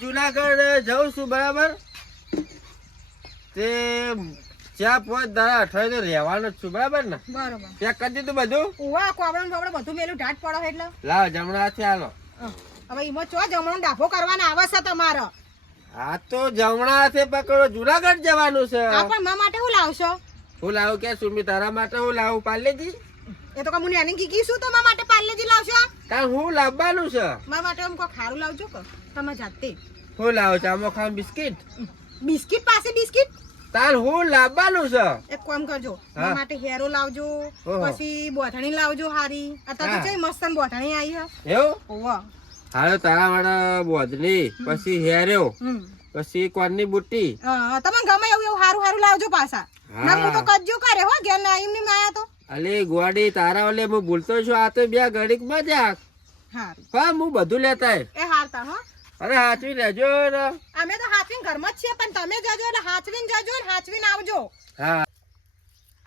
જુનાગઢ જઉં છું બરાબર? તે ત્યાં પોચ દાડા અઠવાડિયે તો રહેવાનું જ છું બરાબર ને? બરાબર. ત્યાં કરી દીધું બધું? ઉવા કોબડો ને બધું મેલું ઢાટ પડો એટલે. લાવ જમણા હાથે હાલો. હવે એમાં ચો જમણો ડાફો કરવાના આવે છે તમારો? આ તો જમણા હાથે પકડો જુનાગઢ જવાનું છે. આ પણ મા માટે હું લાવશો હું લાવું કે સુમી તારા માટે હું લાવું? પાર્લેજી એ તો કમુની આની કીકી શું તો મા માટે પાર્લેજી લાવશો? કારણ હું લાવવાનું છે? મા માટે એમ કો ખારું લાવજો કે તમે જાતે. હું લાવું ચામો ખાન બિસ્કિટ? બિસ્કિટ પાસે બિસ્કિટ? તાર હું લાવવાનું છે? એક કામ કરજો. માટે હેરો લાવજો પછી બોથણી લાવજો હારી. અત્યારે છે મસ્ત બોથણી આવી હે. એવું? ઓવા હાલો તારા વાળા બોથણી પછી હેર્યો પછી કોણની બુટ્ટી? હા તમે ગમે એવું એવું હારું હારું લાવજો પાછા. ના હું તો કજ્જો કરે હો ઘેર ના એમ આયા તો. અલે ગોડી તારા ઓલે હું ભૂલતો છું આ તો બે ઘડીક મજાક. હારું. હા હું બધું લેતા એ હારતા હો. અરે હાચવી લેજો અમે તો હાચવીને ઘરમાં જ છીએ પણ તમે જજો એટલે હાચવીને જજો ને હાચવીને આવજો. હા.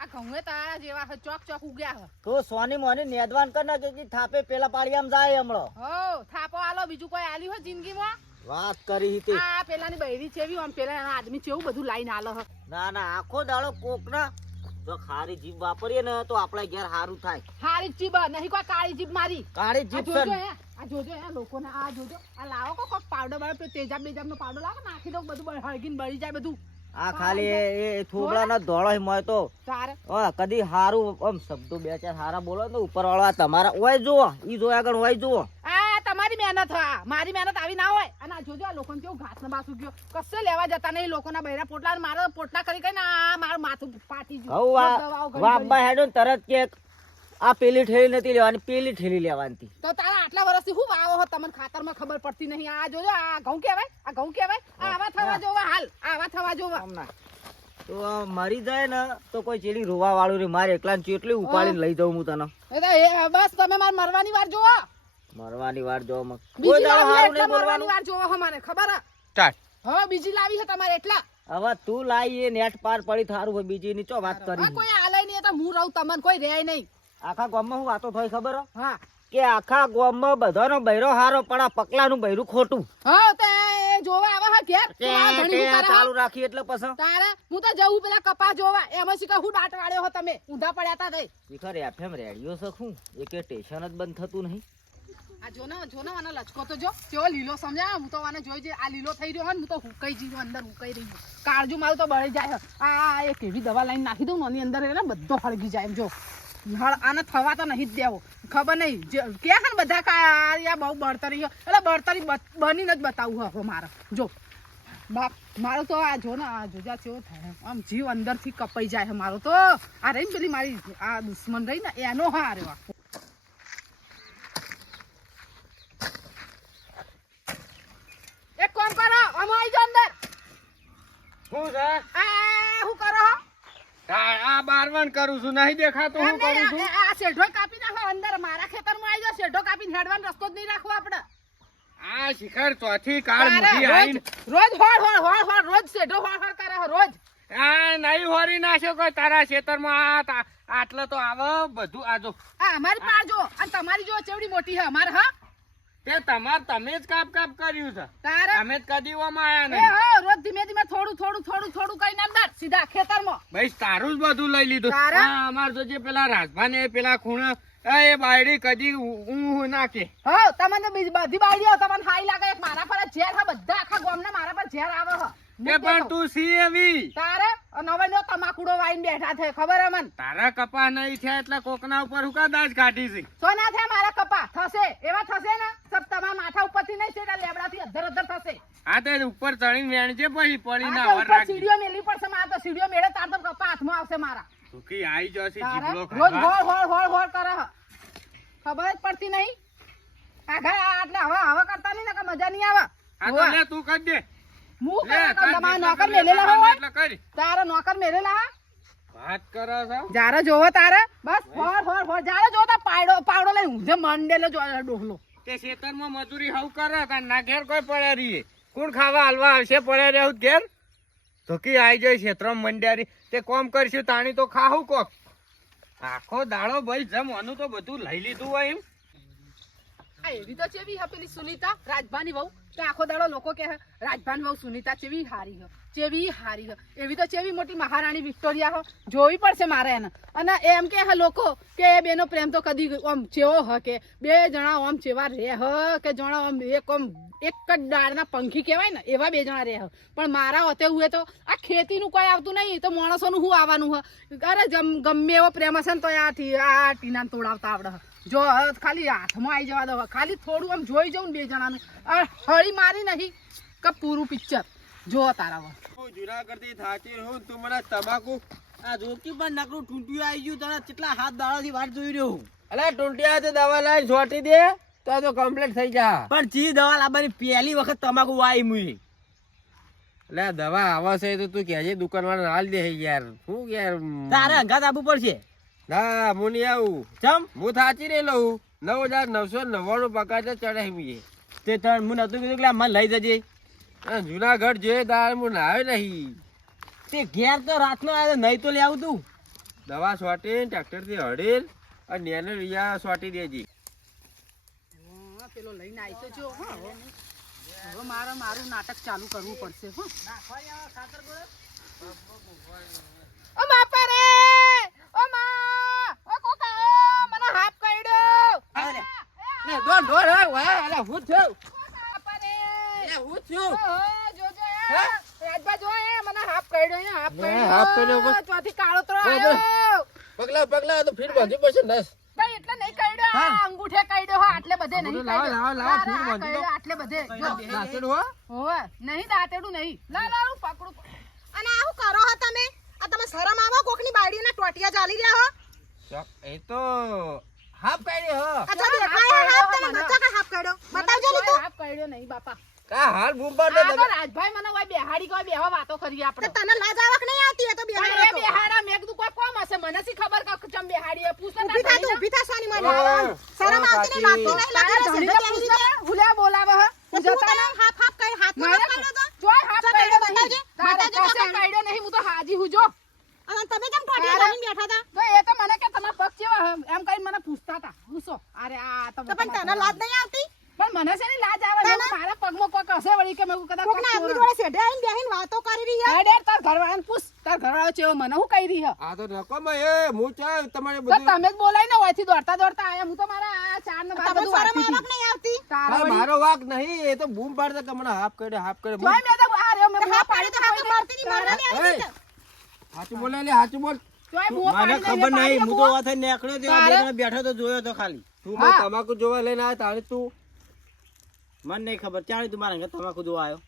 આ ઘઉં તારા જેવા ચોક ચોક ઉગ્યા હે. તો સોની મોની નેદવાન કર ના કે થાપે પેલા પાળિયામાં જાય હમણો. હો થાપો આલો બીજું કોઈ આલ્યું હોય જિંદગીમાં? વાત કરી હતી. આ પેલાની બૈરી ચેવી આમ પેલા એના આદમી ચેવું બધું લાઈન આલો હે. ના ના આખો દાડો કોક ના જો ખારી જીભ વાપરીએ ને તો આપણે ઘેર સારું થાય. ખારી જીભ નહીં કોઈ કાળી જીભ મારી. કાળી જીભ જોજો હે. આ જોજો હે લોકોને આ જોજો. આ લાવો કો કોક પાવડર બાવડર તેજાબ બેજાબ નો પાવડર લાવો નાખી દો બધું હળગીને બળી જાય બધું. આ ખાલી એ થોબડા ના ધોળો મોય તો. કદી હારું આમ શબ્દો બે ચાર હારા બોલો ને ઉપર વાળા તમારા ઓય જુઓ ઈ જોયા આગળ ઓય જુઓ. આ તમારી મહેનત હા મારી મહેનત આવી ના હોય. અને આ જોજો આ લોકોને કેવું ઘાસ ને બાસુ ગયો કશે લેવા જતા નહીં લોકોના બૈરા પોટલા મારો પોટલા કરી કઈ ના મારું માથું ફાટી ગયું. આ ઘડી. હેડો તરત કે આ પેલી ઠેલી નથી લેવાની પેલી ઠેલી લેવાની હતી. તો તારા આટલા વર્ષથી હું વાવો હો તમને ખાતરમાં ખબર પડતી નહીં. આ જોજો આ ઘઉં કહેવાય આ ઘઉં કહેવાય. આ આવા થવા જોવા હાલ આવા થવા જોવા. તો મરી જાય ને તો કોઈ ચેલી રોવા વાળું રે મારે એકલા ચેટલી ઉપાડીને લઈ જાઉં હું તને. એ બસ તમે મારે મરવાની વાર જોવો. મરવાની વાર જો કોઈ દાડો હારું નહીં મરવાની વાર જોવો હો મને ખબર હે? સ્ટાર્ટ હવે બીજી લાવી છે તમારે એટલા. હવે તું લાઈ એ નેટ પાર પડી થારું હોય બીજી ની ચો વાત આ કરી. કોઈ આલે નહીં એ તો હું રહું તમને કોઈ રહે નહીં. આખા ગામમાં હું વાતો થઈ ખબર હા? કે આખા ગામમાં બધાનો બૈરો હારો પણ આ પકલાનું બૈરું ખોટું. હા તો એ જોવા આવા હા ઘેર? ચાલુ રાખી એટલે પછી? તારે હું તો જવું પેલા કપા જોવા. એમાં શીખા હું દાંત વાળ્યો હો તમે. ઊંધા પડ્યા તા તઈ. શિખર એફએમ રેડિયો સખું એકે સ્ટેશન જ બંધ થતું નહીં. આ જો ને જો ને આનો લચકો તો જો. કેવો લીલો સમજાય? હું તો આને જોઈ જે આ લીલો થઈ રહ્યો હોય હું તો હુકાઈ જઈ અંદર હુકાઈ રહી કાળજુ મારું તો બળી જાય. આ એક એવી દવા લાઈન નાખી દઉં ને અંદર એને બધો હળગી જાય. એમ જો. હળ આને થવા તો નહીં જ દેવો. ખબર નહીં. કે ને બધા કા બહુ બળતરી એટલે બળતરી બનીને જ બતાવું હવે મારે. જો. બાપ, મારો તો આ જો ને, આ જોજા ચેવો થાય આમ જીવ અંદરથી કપાઈ જાય મારો તો. આ રહી ને પેલી મારી આ દુશ્મન રહી ને, એનો હા રહ્યો એક કામ કરો અમે આવી જાઓ અંદર શું છે આ શું કરો આ આ કરું છું નહીં દેખાતું હું કરું છું? આ- શેઢો કાપી નાખો અંદર મારા ખેતરમાં આવી જાવ શેઢો કાપીને હેડવાનો રસ્તો જ નહીં રાખવો આપણે. આ શિખર ચોથી કાળ મૂકી રોજ રોજ હોળ હોળ હોળ હોળ રોજ શેઢો હોળ હોળ કરે રોજ. આ નહીં હોરી નાખ્યો કોઈ તારા ખેતરમાં આ આટલો તો આવો બધું આજો આ અમારી પાર જો અને તમારી જો ચેવડી મોટી છે અમારે હા? તે તમાર તમે જ કાપ કાપ કર્યું છે. તારે અમે જ કદી ઓમાં આયા એ નહીં. હો રોજ ધીમે ધીમે થોડું થોડું થોડું થોડું કરીને અંદર સીધા ખેતરમાં ભાઈ તારું જ બધું લઈ લીધું. અમાર તો જે પેલા રાજભાને પેલા ખૂણા એ બાયડી કદી ઊં નાખે. હો તમને બધી બાળીઓ તમને હાઈ લાગે મારા પર ઝેર છે બધા આખા ગામના મારા પર ઝેર આવે છે તે પણ તું સી એવી? તારે? નવે નો તમાકુડો વાઈને બેઠા છે ખબર હે મન? તારા કપા નહીં છે એટલે કોકના ઉપર હું કા દાજ કાઢી છે? તો ના મારા કપા? થશે. એવા થશે ને સબ તમારા માથા ઉપરથી નહીં છે લેબડાથી અધર અધર થશે. હા તે ઉપર ચડીને વેણજે પછી પડી ના ઉપર સીડીઓ મેલી પડશે મારા તો સીડીઓ મેળે તાર તો હાથમાં આવશે મારા. સુખી આઈ જશે તારે જીભલો રોજ ગોળ ગોળ ગોળ હોળ કરે. ખબર જ પડતી નહીં. આઘા એટલે હવે હવે કરતા નહીં ને મજા નહીં આવે. આ તો. લે તું કર દે. હું કરે તમારા નોકર મેલેલા હોય એટલે કરી. તારા નોકર મેલેલા વાત કરો છો? જારે જોવો તારે બસ ફોર ફોર ફોર જારે જોવો તાર પાડો પાવડો લઈ ઊંધે મંડેલો જો ડોહલો. તે ખેતરમાં મજૂરી હવ કરે તા ના ઘેર કોઈ પડે રહી કોણ ખાવા હાલવા આવશે પડે રહેવું ઘેર? તો કી જાય જાય ક્ષેત્રમાં મંડ્યારી. તે કોમ કરશું, તાણી તો ખાવું કોક. આખો દાડો ભાઈ જમવાનું તો બધું લઈ લીધું હોય એમ. આ એવી તો ચેવી હે પેલી સુનીતા? રાજભાની વહુ? તો આખો દાડો લોકો કે રાજભાની વહુ સુનીતા ચેવી હારી હ, ચેવી હારી હ. એવી તો ચેવી મોટી મહારાણી વિક્ટોરિયા હ, જોવી પડશે મારે એને. અને એમ કે હે, લોકો, કે એ બેનો પ્રેમ તો કદી આમ ચેવો હ કે, બે જણા આમ ચેવા રે હ, કે જણા આમ એક આમ એક જ ડાળના પંખી કહેવાય ને, એવા બે જણા રહે પણ મારા હોતે હુએ તો, આ ખેતીનું કોઈ આવતું નહીં, તો માણસોનું શું આવવાનું હ? અરે, જમ, ગમે એવો પ્રેમ હશે ને, તો આ આ ટીના તોડાવતા આવડે. જો ખાલી હાથમાં આવી જવા દો. ખાલી થોડું આમ જોઈ જવું ને બે જણાનું. હળી મારી નહીં કે પૂરું પિક્ચર જો તારા. હું જુનાગઢથી થાકી રહ્યો તું મને તમાકુ આ જોકી પણ નકરું ટૂંટ્યું આવી ગયું? તને કેટલા હાથ દાડાથી વાટ જોઈ રહ્યો હું. અલે ટુંટિયા તે દવા લાવી છોટી દે તો તો કમ્પ્લીટ થઈ જા. પણ જી દવા લાવવાની પહેલી વખત તમાકુ વાઈ મુઈ. એટલે દવા આવે છે તો તું કહેજે દુકાન વાળા હાલ દે યાર. શું યાર તારે અંગાત આપવું પડશે. ના હું નહીં આવું. ચમ? હું થાચી રહી લઉં. નવ હજાર નવસો નવ્વાણું પગાર તો ચડાવી તે ત્રણ હું નતું કીધું કે મને લઈ જજે. જુનાગઢ જે દાળ હું નાયો નહીં. તે ઘેર તો રાતનો આવ્યો નહીં તો લઈ આવું તું. દવા સોટીને ટ્રેક્ટરથી હળેલ અને નેનો રિયા સોટી દેજે. પેલો લઈને આવી તો જો હવે. હવે મારે મારું નાટક ચાલુ કરવું પડશે હો. ઓ બાપા રે ઓ માં ઓ કોકા મને હાફ કર્યો ને દોડ દોડ હે વા અલે હું છું. બાપા રે એ હું છું જોજો હે. રાજભા જો એ મને હાફ કર્યો એ હાફ લે, હાફ બસ. ચોથી કાળો તરો. આવ્યો. પગલા પગલા તો ફીર બાંધી પડશે ને ભાઈ એટલે નહીં હા. આ અંગૂઠે કર્યો હા આટલે બધે નહીં લાવ લાવ લાવ ના, બાંધી દો. આટલે બધે. જો. નાખેલું હો. હોવે, નહીં દાંતેડું નહીં. લા લા હું પકડું. અને આ શું કરો હો તમે? આ તમે શરમ આવો કોકની બાડીના ટોટિયા ચાલી રહ્યા હો? એ તો હાફ કાઢ્યો હો. અચ્છા જો, દેખાય હાફ મને. બચ્ચા કા હાફ કાઢ્યો? બતાવજો મને લીધું. હાફ કાઢ્યો નહીં બાપા. કા હાલ બૂમ ને દે તમે રાજભાઈ મને ઓય બેહાડી કોઈ બેહવા વાતો કરી તો આપણે તને લાજ આવક નહીં આવતી એ તો બિહાર એ બેહાડા મેં કીધું કોઈ કોમ હશે? મને સી ખબર કે ચમ બેહાડી એ પૂછતા ઊભી થા તું ઊભી થા સોની મને. શરમ આવતી નહીં. લાગતી નહીં લાગતી ધણીને પૂછને હુલ્યા બોલાવે હે. જતા ના તને હાફ હાફ કઈ હાથમાં કાઢ્યો તો? ચોય હાફ તો કાઢ્યો બતાવજે. બતાવજે કાઢ્યો. નહીં હું તો હાજી હું જો. અને તમે કેમ તારે- બેઠા હતા તો એ તો મને કે તમારા પગ કેવા હે? એમ કરીને મને પૂછતા હતા પૂછો અરે આ તો તો પણ તને લાજ નહીં આવતી? પણ મને છે ને લાજ આવે છે. મારા પગમાં કોક હશે વળી કે મેં કદા કોકના કોક આદમી. જોડે સેઢે આવીને બેહીને વાતો કરી રહી હે? અરે તાર ઘરવાળાને પૂછ. તાર ઘરવાળો છે મને હું કહી રહી હે? આ તો નકોમાં એ હું ચા તમારે બધું તમે જ બોલાય ને ઓયથી દોડતા દોડતા આયા. હું તો મારા આ ચાર ને બાર બધું શરમ વાંચતી નહીં આવતી? તારા મારો વાક નહીં એ તો બૂમ પાડતા કે મને હાફ કરે હાફ કરે. ભાઈ મેં તો આ રહ્યો મેં તો પાડી તો હાફ હાથ મારતી નહીં મારવા નહીં આવતી એ, બોલે લે હાચું બોલ. મને ખબર નહીં હું તો. વાથે નીકળ્યો બેઠો તો જોયો તો ખાલી. તું મને તમાકુ જોવા લઈને આવ્યો તારે તું? મને નહીં ખબર. ચાલે તું મારા તમાકુ જોવા આવ્યો?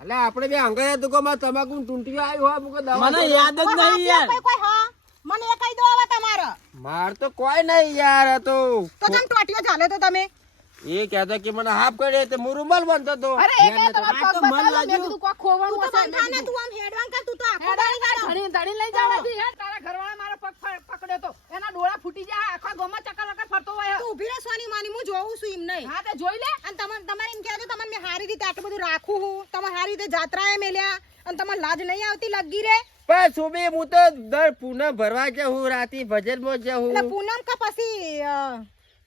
એટલે આપણે બે અંગાયા દુકાનમાં તમાકુ ટૂંટી આવ્યો હોય મુકો મને યાદ જ નહીં યાર. કોઈ કોઈ હા? મને એ કહી દો હવે તમારે. માર તો કોઈ નહીં યાર તો. તો તમે ટોટિયો ચાલે તો તમે. એ કહેતા કે મને હાફ કરે તે હું રૂમાલ બનતો તો અરે એ કે તમારા તો પગ મન બતાવો, મેં લાગ્યું. કીધું કોક ખોવાનું તું તો બંધા ને તું આમ હેડવાન કર તું તો આખો દાડી ધણી- ધણી લઈ જાવ હેડ. તારા ઘરવાળા મારો પગ પકડ્યો તો. એના ડોળા ફૂટી જાય આખા ગોમાં ચક્કર વક્કર ફરતો હોય. તું ઊભી રહે સોની માની હું જોઉં છું એમ નહીં. હા તે જોઈ લે. અને તમારે તમારે એમ કહેજો તમને મે સારી રીતે આટલું બધું રાખું હું. તમે સારી રીતે જાત્રાએ મેલ્યા અને તમારે લાજ નહીં આવતી લગી રે. પણ સુબે હું તો દર પૂનમ ભરવા જાઉં રાતી ભજનમાં એટલે જાઉં પૂનમ કા પછી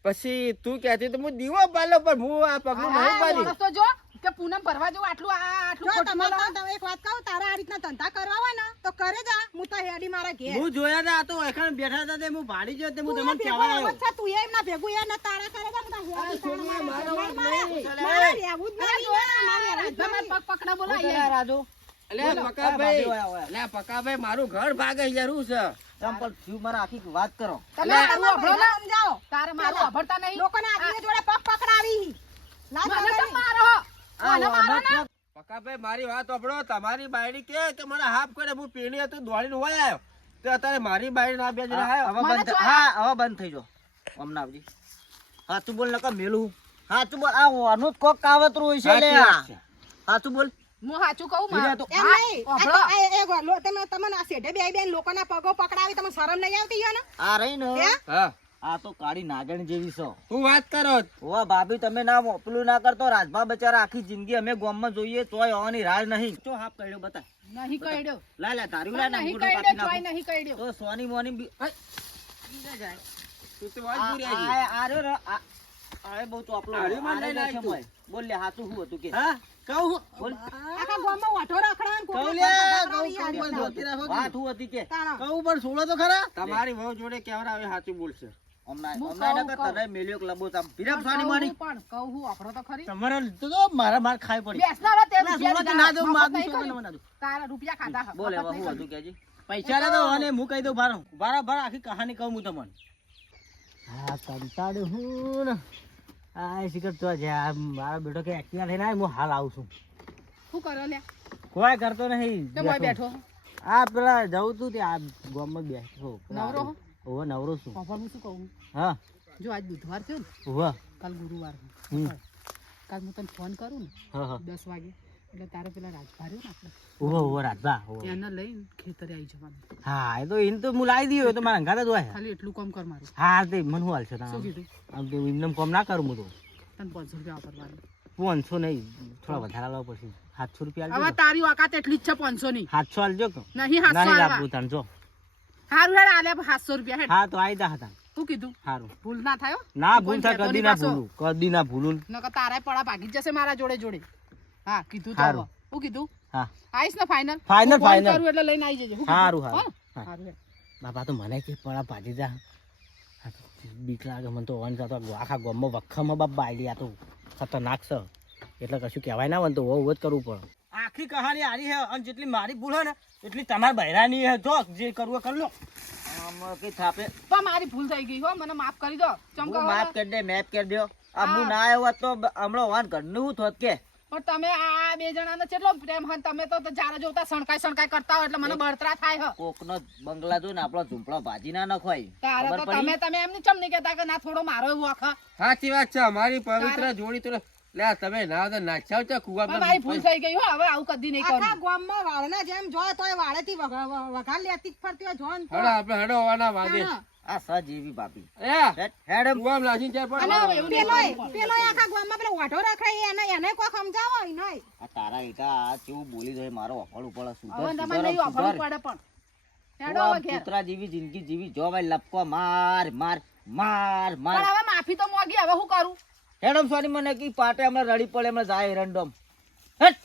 પછી તું કહેતી તો હું દીવો પાલો પણ હું આ પગલું નહીં પાડી. તો જો કે પૂનમ ભરવા જો આટલું આ આટલું ખોટું તો તમે એક વાત કહું તારા આ રીતના ધંધા કરવા હોય ને તો કરે જા હું તો હેડી મારા ઘેર. હું જોયા તા તો એખાણ બેઠા હતા તે હું ભાડી જો તે હું તું તમને કહેવા આવ્યો. અચ્છા તું એમ ના ભેગું એ ના તારા કરે જા, હું તો હેડી મારા. મારે રહેવું જ નહીં, જો મારે મારા રહેવું જ પગ પકડા બોલાય. રાજુ. એટલે પકાભાઈ. એટલે પકાભાઈ મારું ઘર ભાગે જરૂર શું ચંપલ થયું મારા આખી વાત કરો. તમે એટલે મારું અભડો ના સમજાવો. તારે મારું અભડતા નહીં. લોકોના આદમીઓ જોડે પગ પકડાવી. લાજ મને તો મારો. મને મારો ને. પકાભાઈ મારી વાત સાંભળો. તમારી બાયડી કે કે મને હાફ કરે. હું પીણી હતું દોડીને હોય આવ્યો. તો અત્યારે મારી બાયડી ના બે જણા આવ્યો. હવે બંધ હા હવે બંધ થઈ જો. અમનાવજી સાચું બોલ નકા મેલું. સાચું બોલ. આ ઓનું કોક કાવતરું હોય છે લે હા તું બોલ. હું સાચું કહું બીજા તો એમ નહીં. આ અભડો. તો- આ- એ લો- તમે તમને આ શેઢે બેહી બેહીને લોકોના પગો પકડાવી તમને શરમ નહીં આવતી હોય ને આ રહી ને. હા? આ તો કાળી નાગણ જેવી છો. તું વાત કરો ઓ ભાભી તમે ના પેલું ના કરતો રાજભા બચારા આખી જિંદગી અમે ગામમાં જોઈએ તોય આવવાની રાહ નહીં. ચો હાફ કર્યો બતા નહીં કઈડ્યો લા લા તારી લા ના નહીં કાપી ચોય નહીં કઈડ્યો તો સોની મોની બી- હઈ, તું તો વાત પૂરી આવી આ આ અરે બહુ તો આપણો આર્યું માં આને લઈને જ છે બોલ લે હાચું શું હતું કે? હા? કહું બોલ. આખા ગામમાં વાટો રખડાવે ને કહું લે કહું જોતી રાખો વાત શું હતી કે? કહું પણ સોળો તો ખરા? તમારી વહુ જોડે બોલશે. બેસના હવે તે ના, રૂપિયા સોળો તો ના દઉં, મફત માર નહીં દઉં, કર્યું. ના દઉં. તારા રૂપિયા ખાધા હે, બોલ મફત હવે નહીં શું કર્યું. હતું કેજી પૈસા ના દો અને હું કહી દઉં ભારો ભારા ભારા આખી કહાની કહું હું તમને. હા કંટાળ્યો હું ને. આ શિખર તો જ્યાં મારો બેટો કે એક્ટિવા લઈને આવે હું હાલ આવું છું. શું કરો લે કોઈ કરતો નહીં તે મોય બેઠો. આ પેલા જવું તું તે આ ગામમાં બેઠો. નવરો હો? નવરો છું. હું શું કહું? હા. જો આજ બુધવાર થયો ને કાલ ગુરુવાર. કાલ હું તને ફોન કરું ને હા હા. દસ વાગે. એટલે તારે પેલા રાજભા રહ્યો ને આપણે ઓહો ઓવો રાજભા એને લઈને ખેતરે આવી જવાનું. હા એ તો એને તો હું લાવી દઉં તો મારા અંગાત જ હોય. ખાલી એટલું કામ કર મારું. હા તે મને હું હાલશે શું કીધું? આમ તો એમને કામ ના કરું હું તો. તને પાંચસો રૂપિયા વાપરવાનું. પાંચસો નહીં થોડા વધારે લાવવા પડશે. સાતસો રૂપિયા હવે તારી ઓકાત એટલી જ છે પાંચસો ની સાતસો આલજો નહીં આલવા. આપવું તને જો. સારું હેડ આલે સાતસો રૂપિયા હેડ. હા તો આવી દા હતા. શું કીધું? સારું ભૂલ ના થાય ના ભૂલ થાય કદી ના ભૂલું કદી ના ભૂલું. નકર તારા પડા ભાગી જશે મારા જોડે જોડે. હા કીધું તો હારું. શું કીધું? હા. આઈસ ને ફાઇનલ Final, final. કરું એટલે લઈને આવી જજો? હારું, હારું. હા. બાપા તો મને કે પડા ભાજી જા બીક લાગે મને તો ઓન તો આખા ગામમાં વખામાં બાપ બાયડી આ તો ખતરનાક છે. એટલે કશું કહેવાય ના હોય ને તો વહુ જ કરવું પડે આખી કહાની આરી હે અને જેટલી મારી ભૂલ હે ને એટલી તમારી બહેરાની હે. જો જે કરવું કરી લો. કઈ થાપે. પણ મારી ભૂલ થઈ ગઈ હો. મને માફ કરી દો. ચમ માફ કરી દે મેપ કરી દો આ હું. ના આવ્યો તો હમણાં વાન ઘરનું હું થોત કે. પણ તમે આ બે જણાનો કેટલો પ્રેમ હોય તમે તો તો જોતા સણકાઈ સણકાઈ કરતા હોય એટલે મને બળતરા થાય હ. કોકનો બંગલા જોઈને આપણો ઝૂંપડો ભાજી ના નખવાય. તારે તો તમે તમે એમ નહીં ચમ નહીં કહેતા કે ના થોડો મારો એવો આખા સાચી વાત છે અમારી પવિત્ર જોડી તો લે તમે ના તો નાખ્યા છે કુવા પર મારી ભૂલ થઈ ગઈ હો હવે આવું કદી નહીં આખા કરું ગામમાં વાળના જેમ જો તોય વાળેથી વઘાર લેતી ફરતી હોય જોન હડો આપણે હડો હોવાના વાગે. આ સજીવી ભાભી એ હેડ, હેડ એમ. કુવામાં પણ અને પેલો નહીં કરવું. આખા ગામમાં પેલો વાઢો રખડાય એને એને કોઈ સમજાવો એનોય. આ તારા એકા કેવું બોલી દે મારો અફળ પડે સુધર હવે તમારે નહીં વાપરવું પડે પણ હેડો કે. કૂતરા જેવી જિંદગી જીવી જો ભાઈ લપકો માર માર માર માર પણ હવે માફી તો મોગી હવે હું કરું હેડમ સોની મને કી પાટે હમણાં રડી પડે હમણાં જાય રેન્ડમ હેટ